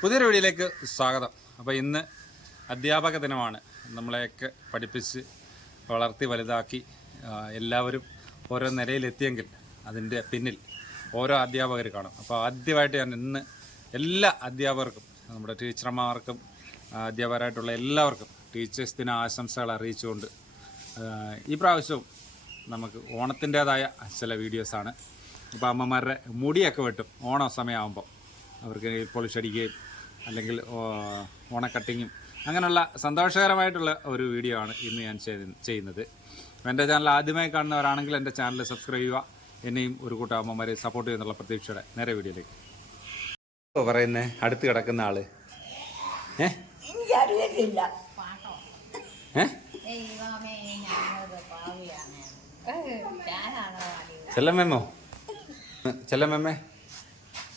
പുതിയൊരു വീഡിയോയിലേക്ക് സ്വാഗതം. അപ്പോൾ ഇന്ന് അധ്യാപക ദിനമാണ്. നമ്മളെയൊക്കെ പഠിപ്പിച്ച് വളർത്തി വലുതാക്കി എല്ലാവരും ഓരോ നിലയിലെത്തിയെങ്കിൽ അതിന്റെ പിന്നിൽ ഓരോ അധ്യാപകർ കാണും. അപ്പോൾ ആദ്യമായിട്ട് ഞാൻ ഇന്ന് എല്ലാ അധ്യാപകർക്കും നമ്മുടെ ടീച്ചർമാർക്കും അധ്യാപകരായിട്ടുള്ള എല്ലാവർക്കും ടീച്ചേഴ്സ് ദിന ആശംസകൾ അറിയിച്ചുകൊണ്ട് ഈ പ്രാവശ്യവും നമുക്ക് ഓണത്തിന്റേതായ ചില വീഡിയോസാണ് അപ്പോൾ അമ്മമാരുടെ മുടിയൊക്കെ വെട്ടും. ഓണം സമയമാകുമ്പോൾ അവർക്ക് പൊളിച്ചടിക്കുകയും അല്ലെങ്കിൽ ഓണ ഓണക്കട്ടിങ്ങും അങ്ങനെയുള്ള സന്തോഷകരമായിട്ടുള്ള ഒരു വീഡിയോ ആണ് ഇന്ന് ഞാൻ ചെയ്യുന്നത്. എന്റെ ചാനൽ ആദ്യമായി കാണുന്നവരാണെങ്കിൽ എന്റെ ചാനൽ സബ്സ്ക്രൈബ് ചെയ്യുക. എന്നെയും ഒരു കൂട്ടം അമ്മമാരെ സപ്പോർട്ട് ചെയ്യുന്നുള്ള പ്രതീക്ഷയുടെ നേരെ വീഡിയോയിലേക്ക്. പറയുന്നേ അടുത്ത് കിടക്കുന്ന ആൾ. ഏ? എനിക്കറിയത്തില്ല ഏ?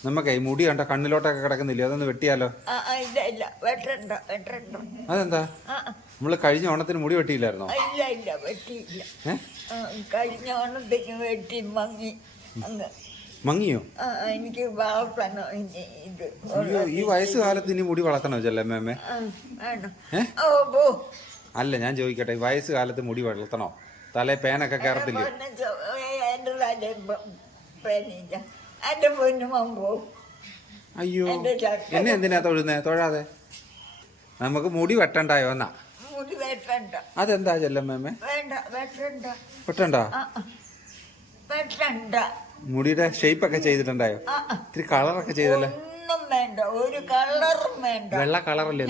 നമുക്കേ ഈ മുടി കണ്ട കണ്ണിലോട്ടൊക്കെ കിടക്കുന്നില്ല? അതൊന്ന് വെട്ടിയാലോ? ഇല്ല ഇല്ല. വെട്ടണ്ട വെട്ടണ്ട. അതെന്താ? നമ്മൾ കഴിഞ്ഞ ഓണത്തിന് മുടി വെട്ടിയില്ലായിരുന്നോ? ഇല്ല ഇല്ല വെട്ടിയില്ല. കഴിഞ്ഞ ഓണത്തേക്ക് വെട്ടി മങ്ങി. മങ്ങിയോ? എനിക്ക് വളർത്തണം ഇത് ഈ വയസ്സുകാലത്ത് ഇനി മുടി വളർത്തണോ ചെല്ലമ്മേ? അല്ല ഞാൻ ചോദിക്കട്ടെ ഈ വയസ്സുകാലത്ത് മുടി വളർത്തണോ? തലേ പേനൊക്കെ കയറത്തില്ലയോ പൊന്നെ പൊന്നും ഏ, എന്റെ തലയിൽ പ- പേനില്ല എന്റെ പൊന്നു മമ്പോ അയ്യോ എന്നെ എന്തിനാ തൊഴുന്നേ? തൊഴാതെ. നമുക്ക് മുടി വെട്ടണ്ടായോ എന്നാ? മുടി വെട്ടണ്ട. അതെന്താ ചെല്ലമ്മേ വെട്ടണ്ട. മുടിയുടെ ഷേപ്പ് ഒക്കെ ചെയ്തിട്ടുണ്ടായോ. ഇത്തിരി കളറൊക്കെ ചെയ്തല്ലേ? വേണ്ട. ഒരു കളറും വേണ്ട. വെള്ള കളറല്ലേ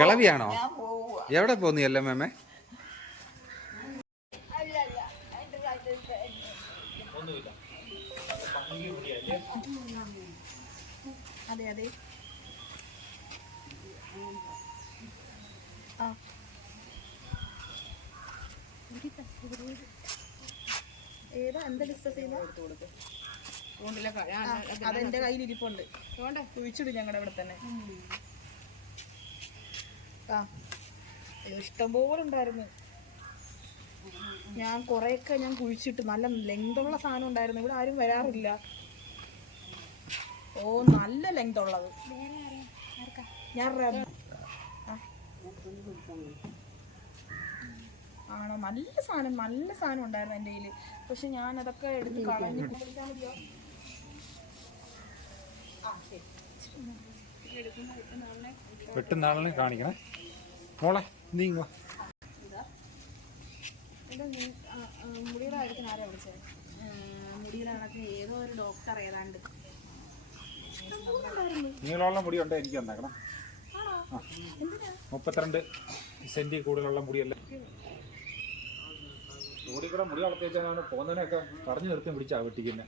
കളറിയാണോ? എവിടെ പോന്നു ചെല്ലമ്മേമ്മേ അതെ അതെ. ഏതാ? എന്താ ഡിസ്കസ് ചെയ്യുന്നത് അതെന്റെ കയ്യിൽ ഇരിപ്പുണ്ട്. കുഴിച്ചിടും ഞങ്ങളുടെ ഇവിടെ തന്നെ. ആ. ഇഷ്ടംപോലെ ഇഷ്ടം ഉണ്ടായിരുന്നു. ഞാൻ കുറെയൊക്കെ ഞാൻ കുഴിച്ചിട്ട് നല്ല ലെങ്തുള്ള സാധനം ഉണ്ടായിരുന്നു. ഇവിടെ ആരും വരാറില്ല. ഓ നല്ല ലെങ്ത് ഉള്ളത്. ഞാൻ. ആണോ? നല്ല സാധനം നല്ല സാധനം ഉണ്ടായിരുന്നു എന്റെ കയ്യിൽ പക്ഷെ ഞാൻ അതൊക്കെ എടുത്ത് കളഞ്ഞു വെട്ടുന്നാളിനെ കാണിക്കണേ. മോളെ നീങ്ങ മുടിയുടെ കാര്യത്തിന് ആരാ വിളിച്ചത്? മുടിയുടെ കണക്ക് ഏതോ ഒരു ഡോക്ടർ ഏതാണ്ട്. നീളമുള്ള മുടി ഉണ്ടോ എനിക്ക് തന്നേക്കണം. ആ. മുപ്പത്തിരണ്ട് സെന്റി കൂടുതലുള്ള മുടിയല്ല? മുടി കൂടെ മുടി വളർത്തി വെച്ചാൽ പോകുന്നതിനൊക്കെ പറഞ്ഞു നിർത്തി പിടിച്ചാ വെട്ടിക്കുന്നത്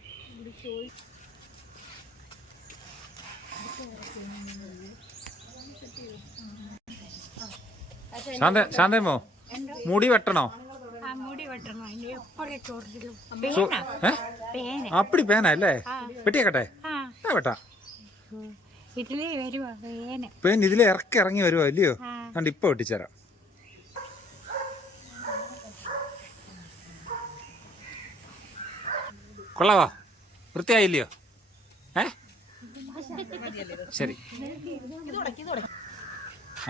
ശാന്ത ശാന്തമോ മുടി വെട്ടണോ? അപ്പടി പേന അല്ലേ? വെട്ടിയേക്കട്ടെ? വെട്ടാ. ഇതിലേ വരുവാ? പേൻ ഇതിലെ ഇറക്കി ഇറങ്ങി വരുവോ? ഇല്ലയോ? ആ. കണ്ട് ഇപ്പൊ ഒട്ടിച്ചേരാം. കൊള്ളാവാ? വൃത്തിയായില്ലയോ? ഏ? ശരി.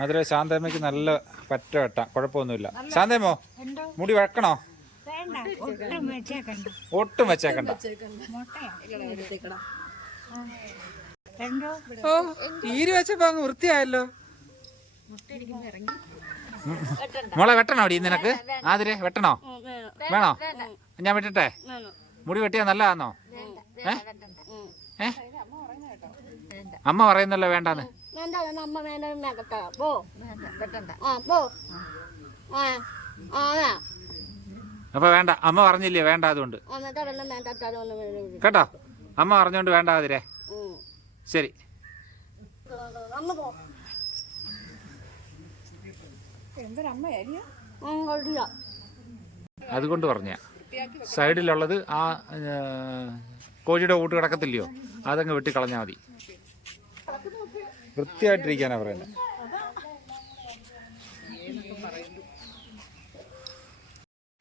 അതിലെ ശാന്തമ്മയ്ക്ക് നല്ല പറ്റ വെട്ടാം. കുഴപ്പമൊന്നുമില്ല. ശാന്തമ്മോ മുടി വഴക്കണോ? വേണ്ട. ഒട്ടും വെച്ചേക്കണ്ട. ഓ ഈര് വെച്ചപ്പോ അങ്ങ് വൃത്തിയായല്ലോ. മോളെ വെട്ടണോ അടി നിനക്ക്? ആതിരെ വെട്ടണോ? വേണോ? ഞാൻ വെട്ടട്ടെ? മുടി വെട്ടിയാ നല്ലതാണോ ഏ? ഏ? അമ്മ പറയുന്നല്ലോ വേണ്ടാന്ന്. വേണ്ട അമ്മ വേണ്ട വേണ്ട പോ ആ പോ ആ ആ അപ്പൊ വേണ്ട അമ്മ പറഞ്ഞില്ലേ വേണ്ട അതുകൊണ്ട് കേട്ടോ? അമ്മ പറഞ്ഞോണ്ട് വേണ്ട ആതിരെ. ഉം. ശരി. അതുകൊണ്ട് പറഞ്ഞ സൈഡിലുള്ളത് ആ കോഴിയുടെ കൂട്ട് കിടക്കത്തില്ലയോ? അതങ്ങ് വെട്ടി കളഞ്ഞാൽ മതി. വൃത്തിയായിട്ടിരിക്കാനാ പറയുന്നത്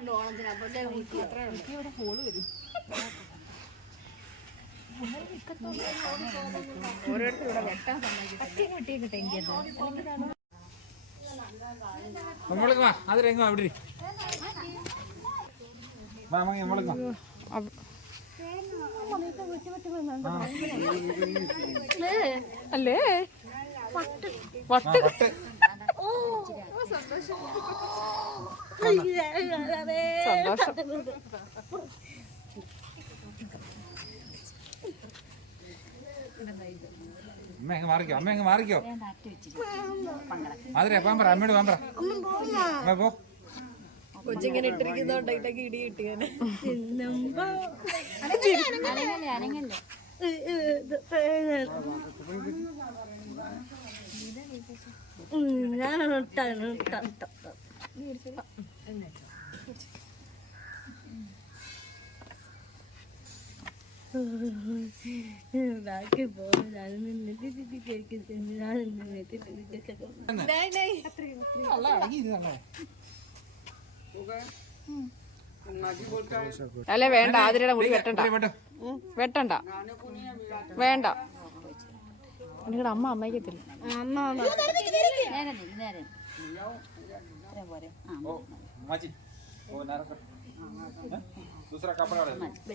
ഓണത്തിന് അപ്പോഴത്തെ ഓരോരുത്തർ ഇവിടെ ഫോൾ സമ്മതിക്കത്തില്ല നമ്മൾക്ക് വാ അതിലെങ്ങോ അവിടെ. വാ മങ്ങി നമ്മൾക്ക് വാ. അല്ലേ? ആ, പട്ട് സന്തോഷം. അമ്മ അങ്ങ് മാറിക്കോ അമ്മ അങ്ങ് മാറിക്കോ. അതിരെ പാമ്പറ അമ്മയോട് പാമ്പറ അമ്മ പോ. കൊച്ചിങ്ങനെ ഇട്ടിരിക്കുന്നോണ്ട് ഇട്ടൊക്കെ ഇടി കിട്ടിയാണ് ഞാനാണ് ഇട്ടാണ് ഇട്ട ഇട്ട. ബാക്കി അല്ല വേണ്ട ആതിരയുടെ മുടി വെട്ടണ്ട. വിട്ടോ വെട്ടണ്ട. വേണ്ട. നിങ്ങളുടെ അമ്മ അമ്മയ്ക്കത്തില്ല. അമ്മ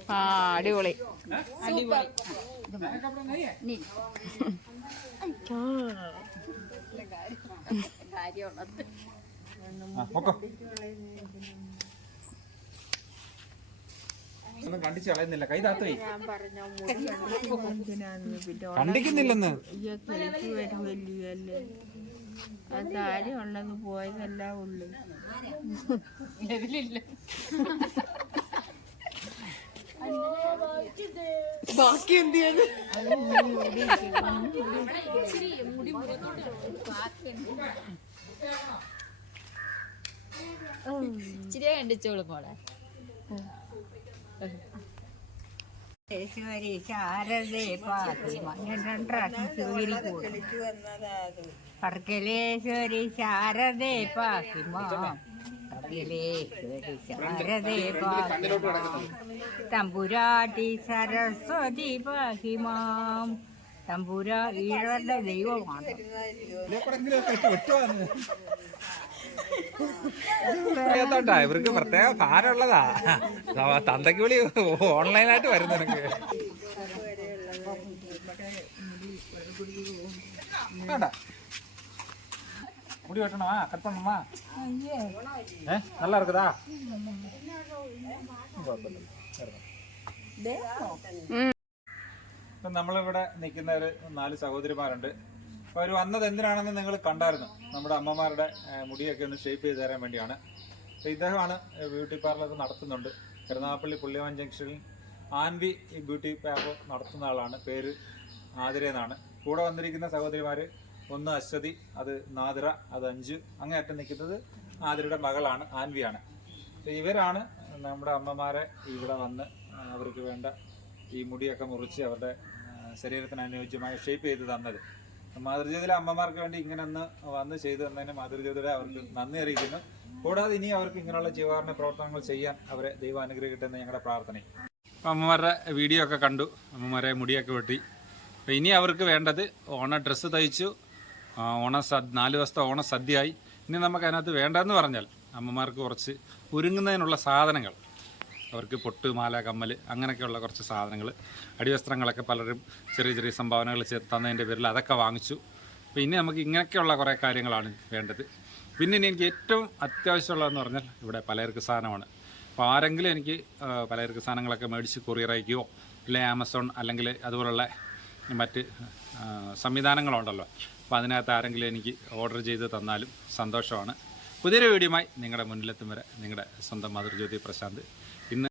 ആ അടിപൊളി. ഒന്നും കണ്ടിച്ച് കളയുന്നില്ല. കൈ താത്തു. കണ്ടിക്കുന്നില്ലെന്ന്. താഴെ ഉള്ളത് പോയതല്ല ഉള്ളു എതിലില്ല ബാക്കി എന്ത് ഇച്ചിരി കണ്ടിച്ചോളൂ മോളെ. ഈശ്വരി ശാരദേ ശാരദേ പാത്തിമ പറക്കലേശ്വരി ശാരദേ പാത്തിമ തമ്പുരാട്ടി സരസ്വതി ബഹിമാം തമ്പുരാ ഈഴവരുടെ ദൈവമാണ്. അറിയാത്തോണ്ടാ ഇവർക്ക് പ്രത്യേക ഭാരമുള്ളതാ. തന്തയ്ക്ക് വിളി ഓൺലൈനായിട്ട് വരുന്നു എനിക്ക് വേണ്ട. മുടി വെട്ടണോ ആ കട്ട് பண்ணணுமா ഏ നല്ല இருக்குதா ഇപ്പം നമ്മളിവിടെ നിൽക്കുന്ന ഒരു നാല് സഹോദരിമാരുണ്ട് അപ്പോൾ അവർ വന്നത് എന്തിനാണെന്ന് നിങ്ങൾ കണ്ടായിരുന്നു നമ്മുടെ അമ്മമാരുടെ ഏ, മുടിയൊക്കെ ഒന്ന് ഷേപ്പ് ചെയ്ത് തരാൻ വേണ്ടിയാണ് അപ്പോൾ ഇദ്ദേഹമാണ് ബ്യൂട്ടി പാർലർ നടത്തുന്നുണ്ട് കരുനാഗപ്പള്ളി പുള്ളിവാൻ ജംഗ്ഷനിൽ ആൻവി ബ്യൂട്ടി പാർലർ നടത്തുന്ന ആളാണ് പേര് ആതിര എന്നാണ് കൂടെ വന്നിരിക്കുന്ന സഹോദരിമാർ ഒന്ന് അശ്വതി അത് നാദിറ അത് അഞ്ചു അങ്ങേയറ്റം നിൽക്കുന്നത് ആതിരയുടെ മകളാണ് ആൻവിയാണ്. ഇവരാണ് നമ്മുടെ അമ്മമാരെ ഇവിടെ വന്ന് അവർക്ക് വേണ്ട ഈ മുടിയൊക്കെ മുറിച്ച് അവരുടെ ശരീരത്തിന് അനുയോജ്യമായ ഷേപ്പ് ചെയ്ത് തന്നത്. മാതൃജ്യോതിയിലെ അമ്മമാർക്ക് വേണ്ടി ഇങ്ങനെ ഒന്ന് വന്ന് ചെയ്തു തന്നതിന് മാതൃജ്യോതിയുടെ അവർക്ക് നന്ദി അറിയിക്കുന്നു. കൂടാതെ ഇനി അവർക്ക് ഇങ്ങനെയുള്ള ജീവാരണ പ്രവർത്തനങ്ങൾ ചെയ്യാൻ അവരെ ദൈവം അനുഗ്രഹിക്കട്ടെ എന്ന് ഞങ്ങളുടെ പ്രാർത്ഥനയും അമ്മമാരുടെ വീഡിയോ ഒക്കെ കണ്ടു അമ്മമാരെ മുടിയൊക്കെ വെട്ടി. അപ്പം ഇനി അവർക്ക് വേണ്ടത് ഓണ ഡ്രസ്സ് തയ്ച്ചു ഓണ സദ് നാല് ദിവസത്തെ ഓണ സദ്യയായി. ഇനി നമുക്ക് അതിനകത്ത് വേണ്ടതെന്ന് പറഞ്ഞാൽ അമ്മമാർക്ക് കുറച്ച് ഒരുങ്ങുന്നതിനുള്ള സാധനങ്ങൾ. അവർക്ക് പൊട്ട് മാല കമ്മൽ അങ്ങനെയൊക്കെയുള്ള കുറച്ച് സാധനങ്ങൾ. അടിവസ്ത്രങ്ങളൊക്കെ പലരും ചെറിയ ചെറിയ സംഭാവനകൾ തന്നതിന്റെ പേരിൽ അതൊക്കെ വാങ്ങിച്ചു. അപ്പോൾ ഇനി നമുക്ക് ഇങ്ങനെയൊക്കെയുള്ള കുറേ കാര്യങ്ങളാണ് വേണ്ടത്. പിന്നെ ഇനി എനിക്ക് ഏറ്റവും അത്യാവശ്യമുള്ളതെന്ന് പറഞ്ഞാൽ ഇവിടെ പലചരക്ക് സാധനമാണ്. അപ്പോൾ ആരെങ്കിലും എനിക്ക് പലചരക്ക് സാധനങ്ങളൊക്കെ മേടിച്ച് കൊറിയർ അയക്കുകയോ അല്ലെങ്കിൽ ആമസോൺ അല്ലെങ്കിൽ അതുപോലുള്ള മറ്റ് സംവിധാനങ്ങളുണ്ടല്ലോ. അപ്പോൾ അതിനകത്ത് ആരെങ്കിലും എനിക്ക് ഓർഡർ ചെയ്ത് തന്നാലും സന്തോഷമാണ്. പുതിയൊരു വീഡിയോയുമായി നിങ്ങളുടെ മുന്നിലെത്തും വരെ നിങ്ങളുടെ സ്വന്തം മാതൃജ്യോതി പ്രശാന്ത്.